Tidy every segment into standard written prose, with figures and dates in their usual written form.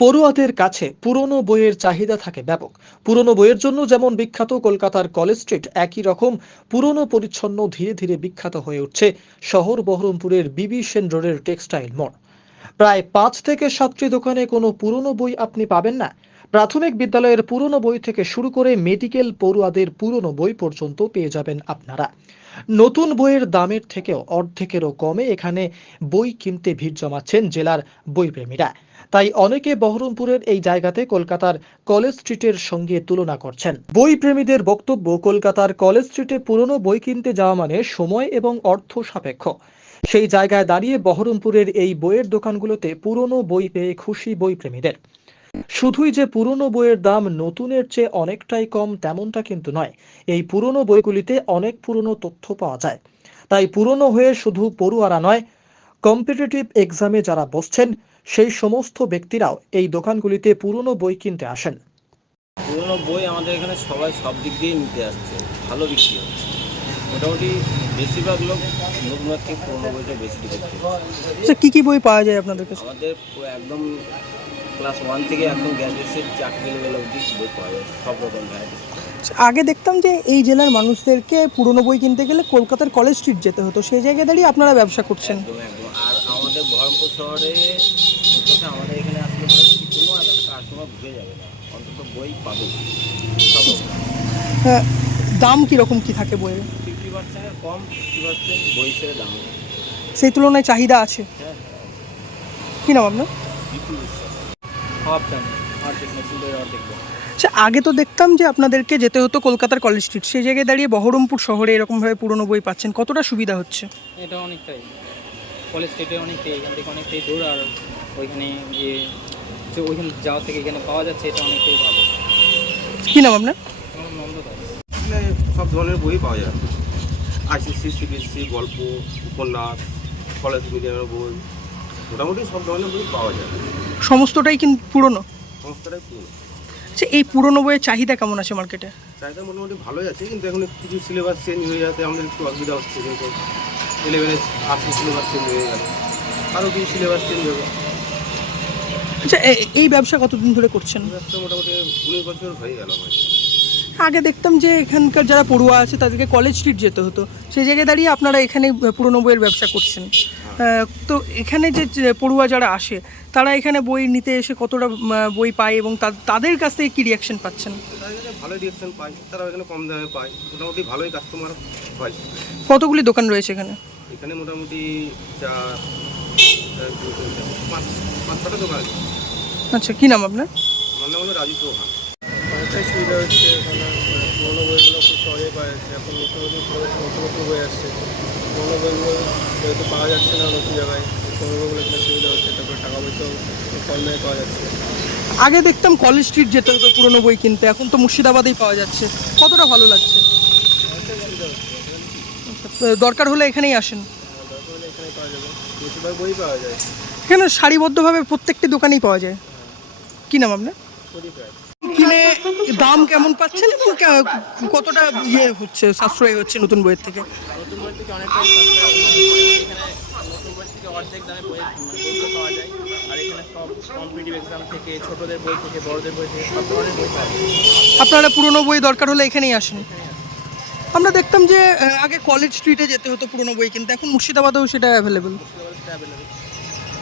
পড়ুয়াদের কাছে পুরনো বইয়ের চাহিদা থাকে ব্যাপক। পুরনো বইয়ের জন্য যেমন বিখ্যাত কলকাতার কলেজ স্ট্রিট, একই রকম পুরনো পরিচ্ছন্ন ধীরে ধীরে বিখ্যাত হয়ে উঠছে শহর বহরমপুরের বিবি সেন রোডের টেক্সটাইল মোড়। প্রায় ৫ থেকে ৭টি দোকানে কোনো পুরনো বই আপনি পাবেন না। প্রাথমিক বিদ্যালয়ের পুরনো বই থেকে শুরু করে মেডিকেল পড়ুয়াদের পুরনো বই পর্যন্ত পেয়ে যাবেন আপনারা। নতুন বইয়ের দামের থেকেও অর্ধেকেরও কমে এখানে বই কিনতে ভিড় জমাচ্ছেন জেলার বইপ্রেমীরা। তাই অনেকে বহরমপুরের এই জায়গাতে কলকাতার কলেজ স্ট্রিটের সঙ্গে তুলনা করছেন। বই প্রেমীদের বক্তব্য, কলকাতার কলেজ স্ট্রিটে পুরনো বই কিনতে যাওয়া মানে সময় এবং অর্থ সাপেক্ষ। সেই জায়গায় দাঁড়িয়ে বহরমপুরের এই বইয়ের দোকানগুলোতে পুরনো বই পেয়ে খুশি বই প্রেমীদের। শুধুই যে পুরনো বইয়ের দাম নতুনের চেয়ে অনেকটাই কম তেমনটা কিন্তু নয়। এই পুরনো বইগুলিতে অনেক পুরনো তথ্য পাওয়া যায়। তাই পুরনো হয়ে শুধু পড়ুয়ারা নয়, কম্পিটিটিভ এক্সামে যারা বসছেন সেই সমস্ত ব্যক্তিরাও এই দোকানগুলিতে পুরনো বই কিনতে আসেন। পুরোনো বই আমাদের এখানে সবাই সব দিক দিয়েই নিতে আসছে, ভালো বিক্রি হচ্ছে। মোটামুটি বেশিরভাগ লোক নতুনের থেকে পুরোনো বইটা বেশি করতে আচ্ছা, কি কি বই পাওয়া যায় আপনাদের কাছে? আমাদের একদম ক্লাস 1 থেকে একদম গ্র্যাজুয়েশন চাকরি লেভেল অবধি বই পাওয়া যায়, সব রকম ভ্যারাইটিস। আগে দেখতাম যে এই জেলার মানুষদেরকে পুরনো বই কিনতে গেলে কলকাতার কলেজ স্ট্রিট যেতে হতো, সেই জায়গায় দাঁড়িয়ে আপনারা ব্যবসা করছেন। একদম একদম। আর আমাদের বহরমপুর শহরে মোটামুটি আমাদের এখানে আসলে পরে কোনো একটা কাস্টমার ঘুরে যাবে না, অন্তত বই পাবে সব রকম। হ্যাঁ, দাম কীরকম কী থাকে বইয়ের? 50% কম, 50% বই হিসেবে দাম। সেই তুলনায় চাহিদা আছে। হ্যাঁ, কী নাম আপনার? বিপুল বিশ্বাস। হাফ দাম, অর্ধেক মেশিন বইয়ের অর্ধেক দাম। আচ্ছা, আগে তো দেখতাম যে আপনাদেরকে যেতে হতো কলকাতার কলেজ স্ট্রিট, সেই জায়গায় দাঁড়িয়ে বহরমপুর শহরে এরকমভাবে পুরনো বই পাচ্ছেন, কতটা সুবিধা হচ্ছে? এটা অনেকটাই, কলেজ স্ট্রিটে অনেকটাই, এখান থেকে অনেকটাই দূর, আর ওইখানে গিয়ে যে ওইখানে যাওয়া থেকে এখানে পাওয়া যাচ্ছে, এটা অনেকটাই ভালো। কী নাম আপনার? আমার নন্দদাস। এখানে সব ধরনের বই পাওয়া যায়। আইসিসি, সিবিএসসি, গল্প, উপন্যাস, কলেজ মিডিয়ামের বই, মোটামুটি সব ধরনের বই পাওয়া যায়। সমস্তটাই কিন্তু পুরনো। সমস্তটাই পুরো। আচ্ছা, এই পুরনো বইয়ের চাহিদা কেমন আছে মার্কেটে? চাহিদা মোটামুটি ভালোই আছে, কিন্তু এখন কিছু সিলেবাস চেঞ্জ হয়ে যাতে আমাদের একটু অসুবিধা হচ্ছে, যেহেতু 11-এ আসছে সিলেবাস চেঞ্জ হয়ে গেছে, আরও কিছু সিলেবাস চেঞ্জ হবে। আচ্ছা, এই ব্যবসা কতদিন ধরে করছেন? ব্যবসা মোটামুটি 19 বছর হয়ে গেল আমার। আগে দেখতাম যে এখানকার যারা পড়ুয়া আছে তাদেরকে কলেজ স্ট্রিট যেতে হতো, সেই জায়গায় দাঁড়িয়ে আপনারা এখানে পুরনো বইয়ের ব্যবসা করছেন। তো এখানে যে পড়ুয়া যারা আসে তারা এখানে বই নিতে এসে কতটা বই পায় এবং তাদের কাছ থেকে কী রিয়াকশন পাচ্ছেন? তাদের কাছে ভালোই রিয়াকশন পাই, তারা এখানে কম দামে পায়, মোটামুটি ভালোই কাস্টমার হয়। কতগুলি দোকান রয়েছে এখানে? এখানে মোটামুটি 5-6টা দোকান আছে। আচ্ছা, কী নাম আপনার? আমার নাম হলো রাজু চৌহান। অনেকটাই সুবিধা হচ্ছে, এখানে পুরোনো বইগুলো খুব সহজেই পাওয়া যাচ্ছে। এখন নতুন নতুন বই আসছে, পুরোনো বইগুলো হয়তো পাওয়া যাচ্ছে না নতুন জায়গায়, পুরোনো বইগুলো এখানে সুবিধা হচ্ছে। তারপরে টাকা পয়সাও খুব কম দামে পাওয়া যাচ্ছে। আগে দেখতাম কলেজ স্ট্রিট যেতে হতো পুরনো বই কিনতে, এখন তো মুর্শিদাবাদেই পাওয়া যাচ্ছে, কতটা ভালো লাগছে? অনেকটাই সুবিধা হচ্ছে। তো দরকার হলে এখানেই আসেন। দরকার হলে এখানেই পাওয়া যাবে, বেশিরভাগ বই পাওয়া যায়। এখানে সারিবদ্ধভাবে প্রত্যেকটি দোকানেই পাওয়া যায়। কী নাম আপনার? পরিপ্রায় কিনে দাম কেমন পাচ্ছেন এবং কতটা হচ্ছে, সাশ্রয় হচ্ছে নতুন বইয়ের থেকে? নতুন বই থেকে অনেকটাই সস্তা, এখানে নতুন বই থেকে অর্ধেক দামে বইগুলো পাওয়া যায়। আর এখানে সব কম্পিটিটিভ এক্সাম থেকে, ছোটদের বই থেকে, বড়দের বই থেকে সব ধরনের বই পাওয়া যায়। আপনারা পুরনো বই দরকার হলে এখানেই আসেন। আমরা দেখতাম যে আগে কলেজ স্ট্রিটে যেতে হতো পুরনো বই কিনতে, এখন মুর্শিদাবাদেও সেটা অ্যাভেলেবেল।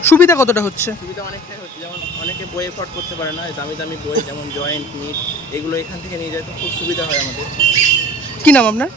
সুবিধা কতটা হচ্ছে? সুবিধা অনেকটাই হচ্ছে, যেমন অনেকে বই এফোর্ড করতে পারে না, দামি দামি বই যেমন জয়েন্ট, নিট, এগুলো এখান থেকে নিয়ে যায়, তো খুব সুবিধা হয় আমাদের। কী নাম আপনার?